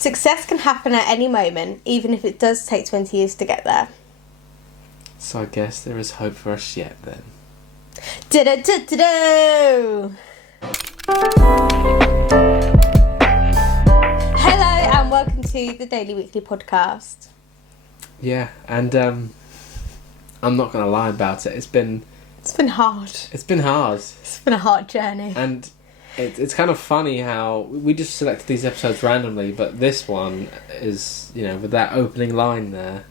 Success can happen at any moment, even if it does take 20 years to get there. So I guess there is hope for us yet then. Do-do-do-do-do! Hello and welcome to the Daily Weekly Podcast. Yeah, and I'm not going to lie about it. It's been hard. It's been hard. It's been a hard journey. And it's kind of funny how we just selected these episodes randomly, but this one is, with that opening line there.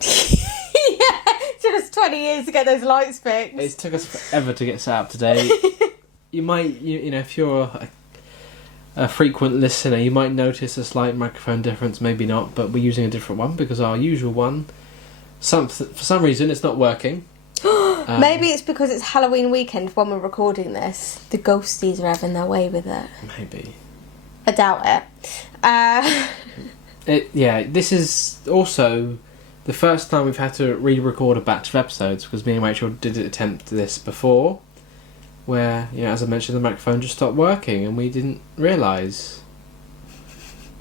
It took us 20 years to get those lights fixed. It took us forever to get set up today. You might, if you're a frequent listener, you might notice a slight microphone difference, maybe not, but we're using a different one because our usual one, for some reason, it's not working. Maybe it's because it's Halloween weekend when we're recording this. The ghosties are having their way with it. Maybe. I doubt it. This is also the first time we've had to re-record a batch of episodes because me and Rachel did attempt this before, where, as I mentioned, the microphone just stopped working and we didn't realise.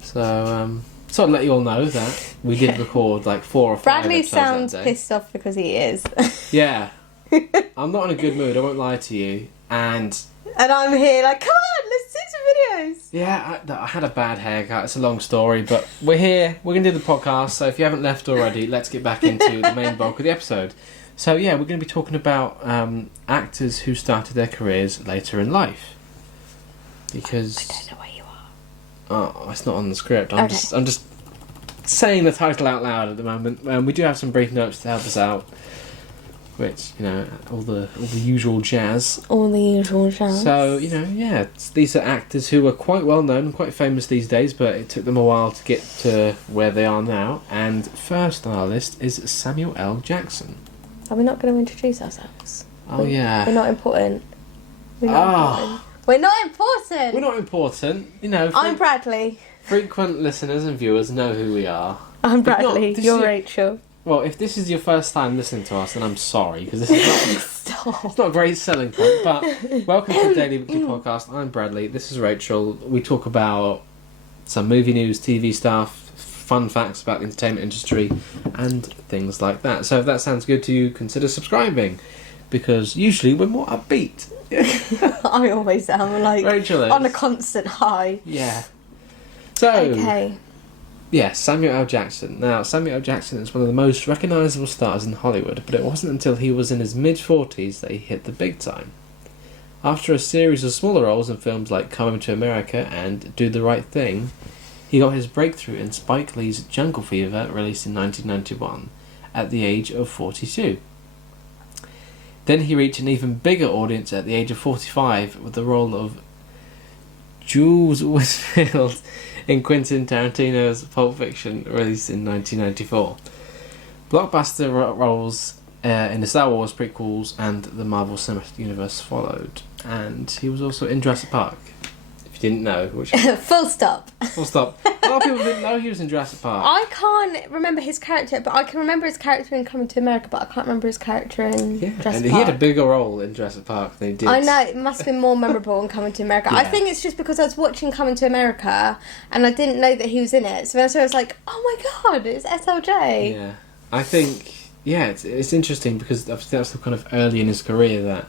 So, I'd let you all know that we did record like 4 or 5 Bradley episodes sounds that day. pissed off because he is. Yeah. I'm not in a good mood, I won't lie to you. And I'm here like, come on, let's do some videos. yeah, I had a bad haircut. It's a long story, but we're here. We're going to do the podcast, so if you haven't left already, let's get back into the main bulk of the episode. So yeah, we're going to be talking about actors who started their careers later in life. Because I don't know where you are. Oh, it's not on the script. I'm Okay. just saying the title out loud at the moment. We do have some brief notes to help us out, which all the usual jazz. All the usual jazz. So these are actors who are quite well known and quite famous these days, but it took them a while to get to where they are now. And first on our list is Samuel L. Jackson. Are we not going to introduce ourselves? Oh yeah. We're not important. We're not important. We're not important. I'm Bradley. Frequent listeners and viewers know who we are. I'm Bradley. You're your Rachel. Well, if this is your first time listening to us, then I'm sorry, because this is Stop. it's not a great selling point, but welcome to the Daily Weekly Podcast. I'm Bradley, this is Rachel. We talk about some movie news, TV stuff, fun facts about the entertainment industry, and things like that. So if that sounds good to you, consider subscribing, because usually we're more upbeat. I always am, like, Rachel is. on a constant high. Yeah. So... Okay. Yes, Samuel L. Jackson. Now, Samuel L. Jackson is one of the most recognisable stars in Hollywood, but it wasn't until he was in his mid-40s that he hit the big time. After a series of smaller roles in films like Coming to America and Do the Right Thing, he got his breakthrough in Spike Lee's Jungle Fever, released in 1991, at the age of 42. Then he reached an even bigger audience at the age of 45 with the role of Jules Whitfield in Quentin Tarantino's Pulp Fiction, released in 1994. Blockbuster roles in the Star Wars prequels and the Marvel Cinematic Universe followed. And he was also in Jurassic Park, if you didn't know. Which Full stop. Full stop. A lot of people didn't know he was in Jurassic Park. I can't remember his character, but I can remember his character in Coming to America, but I can't remember his character in Jurassic and Park. he had a bigger role in Jurassic Park than he did. I know, it must have been more memorable in Coming to America. Yeah. I think it's just because I was watching Coming to America and I didn't know that he was in it. So I was like, oh my god, it's SLJ. Yeah. I think, it's interesting because obviously that's kind of early in his career that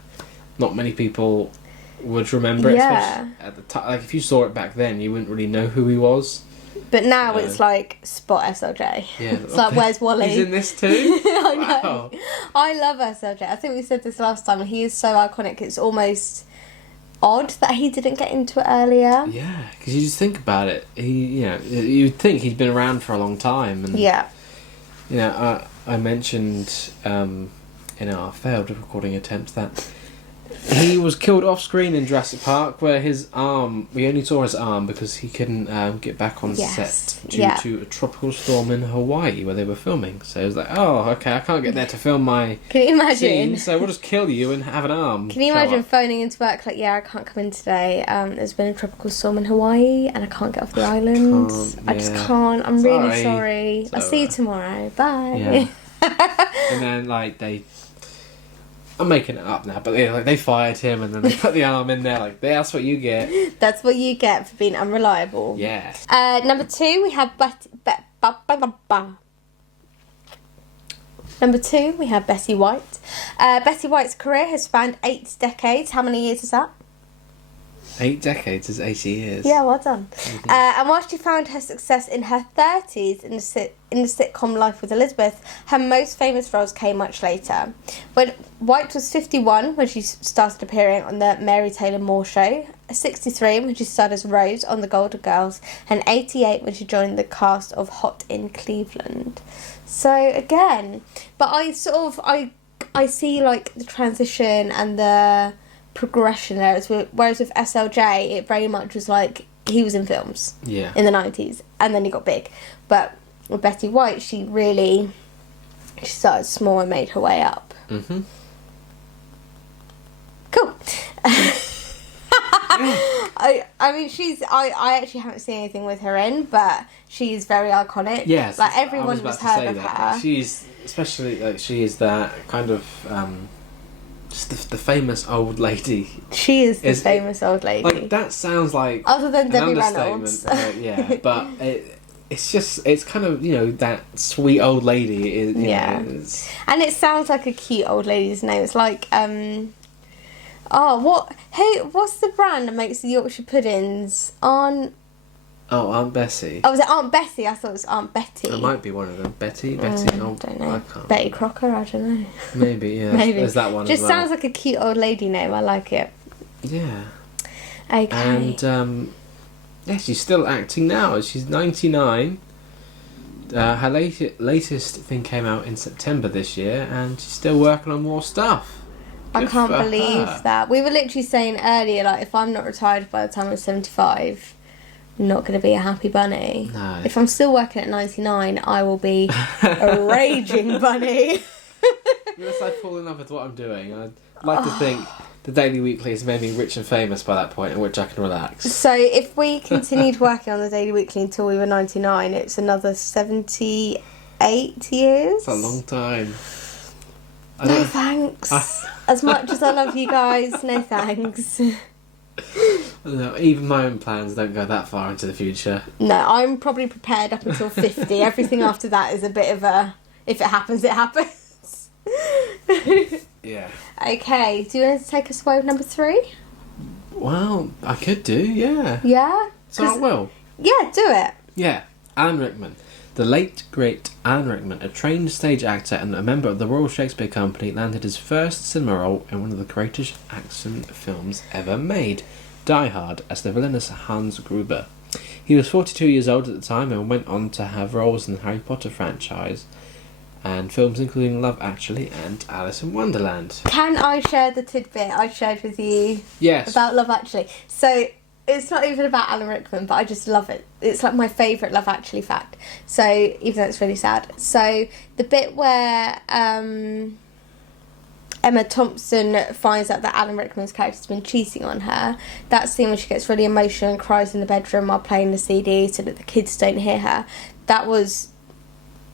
not many people would remember it. Yeah. Especially at the time. Like, if you saw it back then, you wouldn't really know who he was. But now it's like, spot SLJ. Yeah. It's like, where's Wally? He's in this too? I know. Wow. I love SLJ. I think we said this last time. He is so iconic. It's almost odd that he didn't get into it earlier. Yeah, because you just think about it. You'd think he'd been around for a long time. And, Yeah. I mentioned in our failed recording attempt that he was killed off screen in Jurassic Park, where we only saw his arm because he couldn't get back on set due to a tropical storm in Hawaii where they were filming. So he was like, oh, okay, I can't get there to film my Can you imagine? scene, so we'll just kill you and have an arm. Can you imagine phoning into work like, yeah, I can't come in today. There's been a tropical storm in Hawaii and I can't get off the island. I just can't. I'm really sorry. I'll see you tomorrow. Bye. Yeah. And then, like, I'm making it up now, but they fired him and then they put the arm in there. Like, that's what you get. That's what you get for being unreliable. Yeah. Number 2, we have Number 2, we have Betty White. Betty White's career has spanned 8 decades. How many years is that? 8 decades is 80 years. Yeah, well done. And while she found her success in her 30s in the sitcom Life with Elizabeth, her most famous roles came much later. When White was 51 when she started appearing on the Mary Taylor Moore Show, 63 when she starred as Rose on The Golden Girls, and 88 when she joined the cast of Hot in Cleveland. So again, but I see like the transition and the progression there, whereas with SLJ it very much was like he was in films in the 90s and then he got big, but with Betty White she started small and made her way up. Cool. I mean I actually haven't seen anything with her in, but she's very iconic. Yes, like everyone has heard of her. She's especially like she is that kind of just the famous old lady. She is the famous old lady. Like, that sounds like other than Debbie understatement. Reynolds. Yeah, but it's kind of, you know, that sweet old lady. You know, and it sounds like a cute old lady's name. It's like what's the brand that makes the Yorkshire puddings? Aunt Bessie. Oh, was it Aunt Bessie? I thought it was Aunt Betty. It might be one of them. Betty. I don't know. I can't. Betty Crocker. I don't know. Maybe, yeah. Maybe. There's that one. Just as well. sounds like a cute old lady name. I like it. Yeah. Okay. And she's still acting now. She's 99. Her latest thing came out in September this year, and she's still working on more stuff. I can't believe that. We were literally saying earlier, like, if I'm not retired by the time I'm 75, I'm not going to be a happy bunny. No. If I'm still working at 99, I will be a raging bunny. Unless I fall in love with what I'm doing, I'd like to think the Daily Weekly has made me rich and famous by that point, in which I can relax. So if we continued working on the Daily Weekly until we were 99, it's another 78 years. It's a long time. No thanks. As much as I love you guys, no thanks. No, even my own plans don't go that far into the future. No, I'm probably prepared up until 50. Everything after that is a bit of a, if it happens, it happens. Yeah. Okay, do you want to take us away with number 3? Well, I could do, yeah. Yeah? So I will. Yeah, do it. Yeah, Alan Rickman. The late, great Alan Rickman, a trained stage actor and a member of the Royal Shakespeare Company, landed his first cinema role in one of the greatest action films ever made, Die Hard, as the villainous Hans Gruber. He was 42 years old at the time and went on to have roles in the Harry Potter franchise and films including Love Actually and Alice in Wonderland. Can I share the tidbit I shared with you about Love Actually? So it's not even about Alan Rickman, but I just love it. It's like my favourite Love Actually fact. So, even though it's really sad. So, the bit where Emma Thompson finds out that Alan Rickman's character's been cheating on her, that scene when she gets really emotional and cries in the bedroom while playing the CD so that the kids don't hear her, that was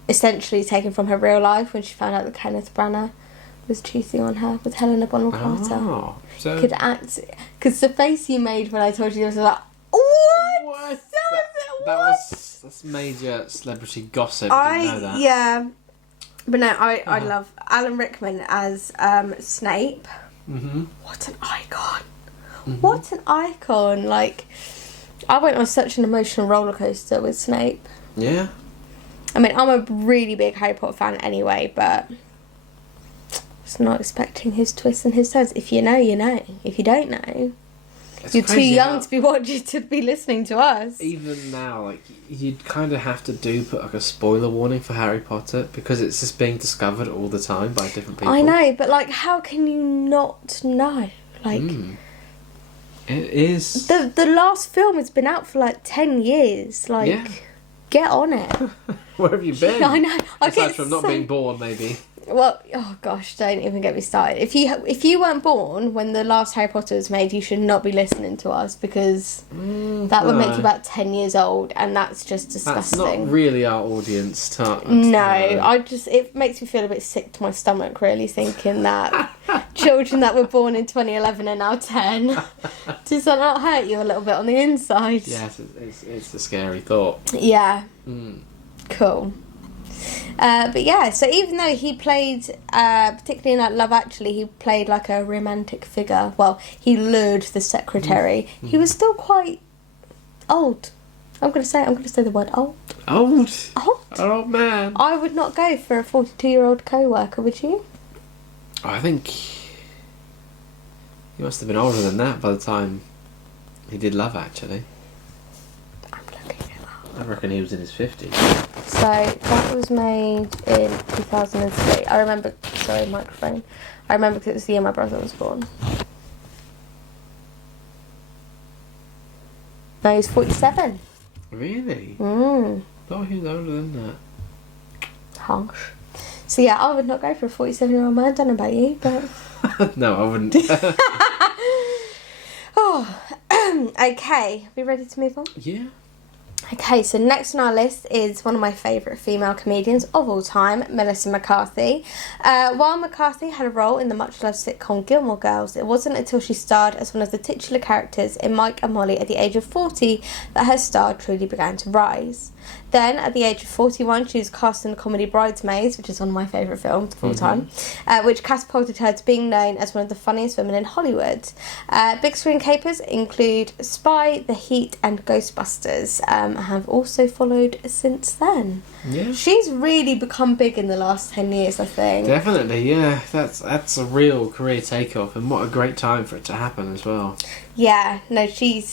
essentially taken from her real life when she found out that Kenneth Branagh was cheating on her with Helena Bonham Carter. Oh, so could act, because the face you made when I told you this was like, what? That's major celebrity gossip. I didn't know that. Yeah, but no, I love Alan Rickman as Snape. Mm-hmm. What an icon! Mm-hmm. What an icon! Like, I went on such an emotional roller coaster with Snape. Yeah. I mean, I'm a really big Harry Potter fan anyway, but just not expecting his twists and his turns. If you know, you know. If you don't know, you're too young to be watching, to be listening to us. Even now, like, you'd kind of have to put like a spoiler warning for Harry Potter because it's just being discovered all the time by different people. I know, but like, how can you not know? Like, it is. The last film has been out for like 10 years. Like, get on it. Where have you been? I know. Aside from not being born, maybe. Well, oh gosh, don't even get me started. If you weren't born when the last Harry Potter was made, you should not be listening to us because that would make you about 10 years old, and that's just disgusting. That's not really our audience. No, it makes me feel a bit sick to my stomach, really, thinking that children that were born in 2011 are now 10. Does that not hurt you a little bit on the inside? Yes, it's a scary thought. Yeah. Mm. Cool. But yeah, so even though he played, particularly in like Love Actually, he played like a romantic figure. Well, he lured the secretary. He was still quite old. I'm gonna say the word old. Old? Old? An old man. I would not go for a 42-year-old co-worker, would you? I think he must have been older than that by the time he did Love Actually. I'm looking it up. I reckon he was in his 50s. So that was made in 2003. I remember. Sorry, microphone. I remember because it was the year my brother was born. No, he's 47. Really? Oh, he was older than that. harsh. So yeah, I would not go for a 47-year-old man. Don't know about you, but No, I wouldn't. oh, okay. Are we ready to move on? Yeah. Okay, so next on our list is one of my favourite female comedians of all time, Melissa McCarthy. While McCarthy had a role in the much-loved sitcom Gilmore Girls, it wasn't until she starred as one of the titular characters in Mike and Molly at the age of 40 that her star truly began to rise. Then, at the age of 41, she was cast in the comedy Bridesmaids, which is one of my favourite films of all time, which catapulted her to being known as one of the funniest women in Hollywood. Big screen capers include Spy, The Heat, and Ghostbusters, have also followed since then. Yeah. She's really become big in the last 10 years, I think. Definitely, yeah. That's a real career takeoff, and what a great time for it to happen as well. Yeah, no, she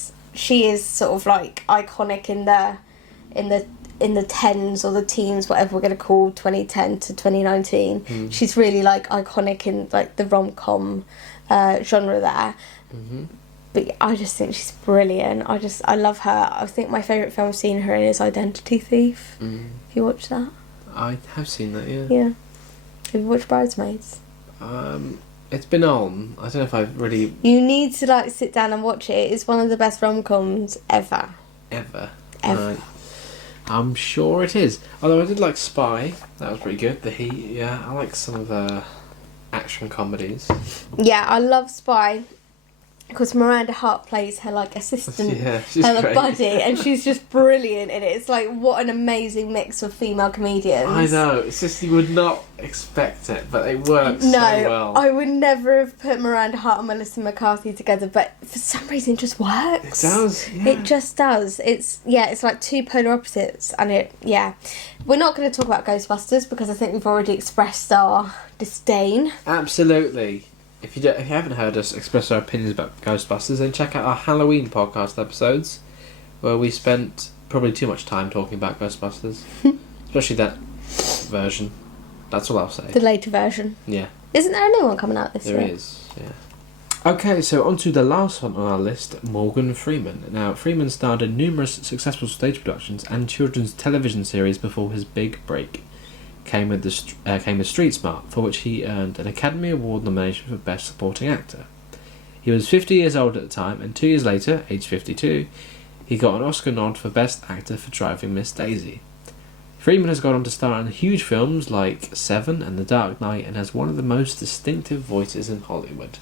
is sort of like iconic in the tens or the teens, whatever we're going to call 2010 to 2019. She's really like iconic in like the rom-com genre there. But I just think she's brilliant. I love her. I think my favourite film I've seen her in is Identity Thief. Have you watched that? I have seen that, yeah. Yeah. Have you watched Bridesmaids? It's been on. I don't know if I've really... You need to like sit down and watch it. It's one of the best rom-coms ever. Ever. Ever. I'm sure it is. Although I did like Spy. That was pretty good. The Heat, yeah. I like some of the action comedies. Yeah, I love Spy. Because Miranda Hart plays her like assistant, Yeah, she's her great. buddy, and she's just brilliant in it. It's like what an amazing mix of female comedians. I know. It's just you would not expect it, but it works so well. I would never have put Miranda Hart and Melissa McCarthy together, but for some reason it just works. It does. Yeah. It just does. It's like two polar opposites, and we're not going to talk about Ghostbusters because I think we've already expressed our disdain. Absolutely. If you haven't heard us express our opinions about Ghostbusters, then check out our Halloween podcast episodes, where we spent probably too much time talking about Ghostbusters, especially that version. That's all I'll say. The later version. Yeah. Isn't there a new one coming out this year? There is, yeah. Okay, so on to the last one on our list, Morgan Freeman. Now, Freeman starred in numerous successful stage productions and children's television series before his big break came with Street Smart, for which he earned an Academy Award nomination for Best Supporting Actor. He was 50 years old at the time, and 2 years later, age 52, he got an Oscar nod for Best Actor for Driving Miss Daisy. Freeman has gone on to star in huge films like Seven and The Dark Knight, and has one of the most distinctive voices in Hollywood.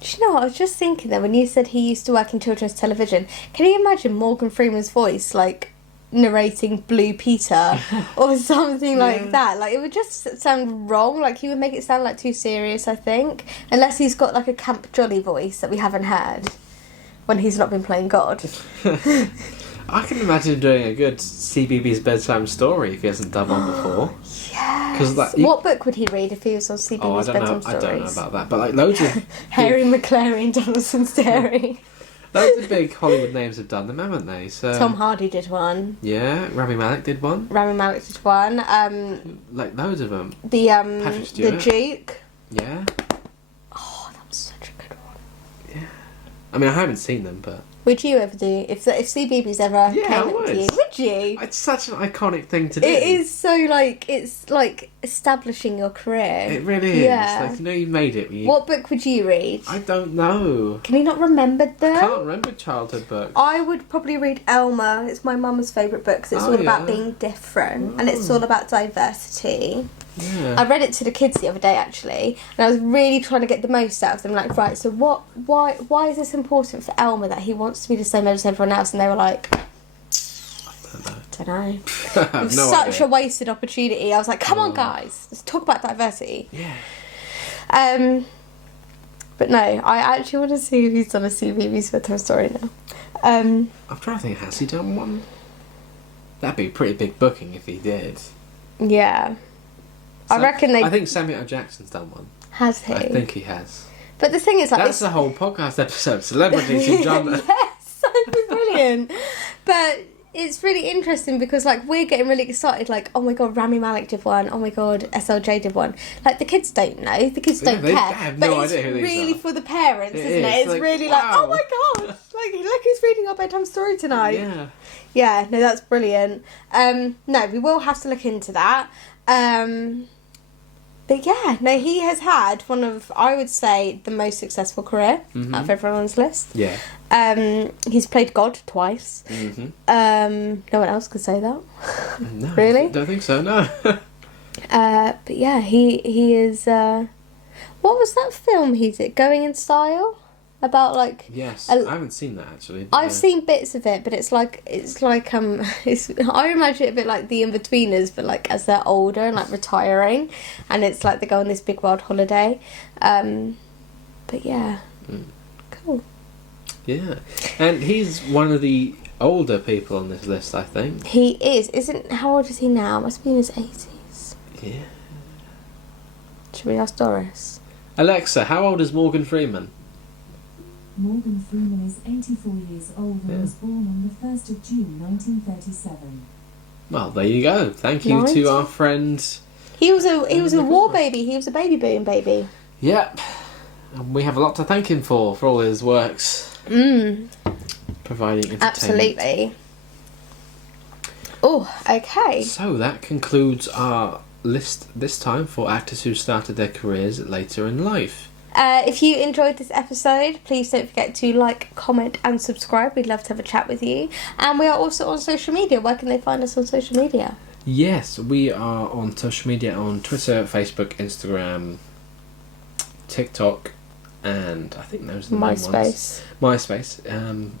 Do you know what? I was just thinking that when you said he used to work in children's television, can you imagine Morgan Freeman's voice, like, narrating Blue Peter or something like that? Like, it would just sound wrong. Like, he would make it sound like too serious, I think, unless he's got like a Camp Jolly voice that we haven't heard when he's not been playing God. I can imagine him doing a good CBeebies bedtime story if he hasn't done one before. Yes. Like, what book would he read if he was on CBeebies bedtime stories? I don't know about that, but like loads of Harry McClary, Donaldson's Dairy. loads of big Hollywood names have done them, haven't they? So Tom Hardy did one. Yeah, Rami Malek did one. Like loads of them. The Duke. Yeah. Oh, that was such a good one. Yeah. I mean, I haven't seen them, but Would you ever do if CBeebies ever Yeah, I came would. to you? Would you? It's such an iconic thing to do. It is so it's like establishing your career. It really is. Yeah. Like, you made it. What book would you read? I don't know. Can you not remember them? I can't remember childhood books. I would probably read Elma. It's my mum's favourite book because it's all about being different and it's all about diversity. Yeah. I read it to the kids the other day actually, and I was really trying to get the most out of them. Like, right, so why is this important for Elmer that he wants to be the same age as everyone else? And they were like, I don't know. It was such a wasted opportunity. I was like, come on, guys, let's talk about diversity. Yeah. But no, I actually want to see if he's done a CBeebies bedtime story now. I'm trying to think, has he done one? That'd be a pretty big booking if he did. Yeah. I reckon I think Samuel L. Jackson's done one. Has he? I think he has. But the thing is, like, that's the whole podcast episode. Celebrities who've done that. Yes, that'd be brilliant. But it's really interesting because, like, we're getting really excited. Like, oh my god, Rami Malek did one. Oh my god, SLJ did one. Like, the kids don't know. The kids don't care. They have no idea who these really are. For the parents, isn't it? It's like, really wow. like, oh my god, like, look who's reading our bedtime story tonight. Yeah. Yeah. No, that's brilliant. No, we will have to look into that. But yeah, no, he has had one of, I would say, the most successful career out of everyone on this list. Yeah. He's played God twice. No one else could say that. No, Really? I don't think so, no. But yeah, he is... what was that film he did? Going in Style? About like... Yes, I haven't seen that actually. I've seen bits of it, but it's like I imagine it a bit like The Inbetweeners, but like as they're older and like retiring, and it's like they go on this big wild holiday. But yeah, cool. Yeah, and he's one of the older people on this list, I think. He is. How old is he now? Must be in his 80s. Yeah. Should we ask Doris? Alexa, how old is Morgan Freeman? Morgan Freeman is 84 years old and was born on the 1st of June 1937. Well, there you go. Thank you to our friend. He was a war baby. He was a baby boom baby. Yep. And we have a lot to thank him for all his works. Providing entertainment. Absolutely. Oh, okay. So that concludes our list this time for actors who started their careers later in life. If you enjoyed this episode, please don't forget to like, comment and subscribe. We'd love to have a chat with you. And we are also on social media. Where can they find us on social media? Yes, we are on social media on Twitter, Facebook, Instagram, TikTok, and I think those are the main ones. MySpace.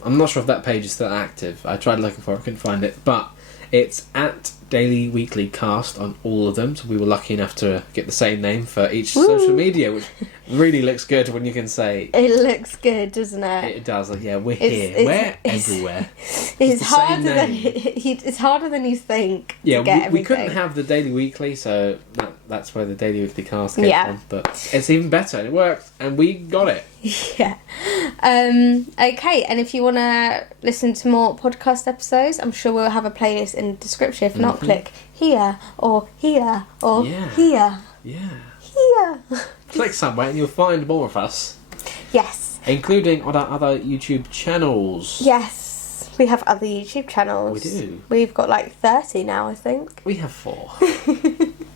I'm not sure if that page is still active. I tried looking for it, I couldn't find it. But it's at Daily Weekly Cast on all of them, so we were lucky enough to get the same name for each social media, which really looks good when you can say... It looks good, doesn't it? It does, like, yeah, we're here. We're everywhere. It's harder than you think. Yeah, we couldn't have the Daily Weekly, so that's where the Daily Weekly Cast came from, but it's even better, and it worked, and we got it. Yeah. Okay, and if you want to listen to more podcast episodes, I'm sure we'll have a playlist in the description. If not, click here or here or here. Yeah. Here. Click somewhere and you'll find more of us. Yes. Including on our other YouTube channels. Yes. We have other YouTube channels. We do. We've got like 30 now, I think. We have 4.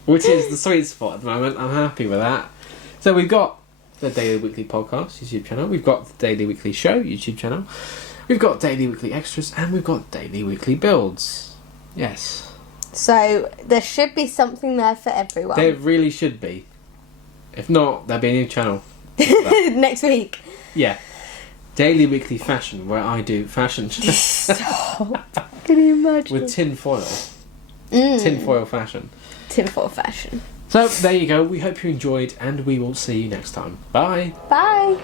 Which is the sweet spot at the moment. I'm happy with that. So we've got the Daily Weekly Podcast YouTube channel. We've got the Daily Weekly Show YouTube channel. We've got Daily Weekly Extras. And we've got Daily Weekly Builds. Yes. So there should be something there for everyone. There really should be. If not, there'll be a new channel. Next week. Yeah. Daily Weekly Fashion, where I do fashion. Stop. Can you imagine? With tin foil. Tin foil fashion. Tin foil fashion. So, there you go. We hope you enjoyed, and we will see you next time. Bye. Bye.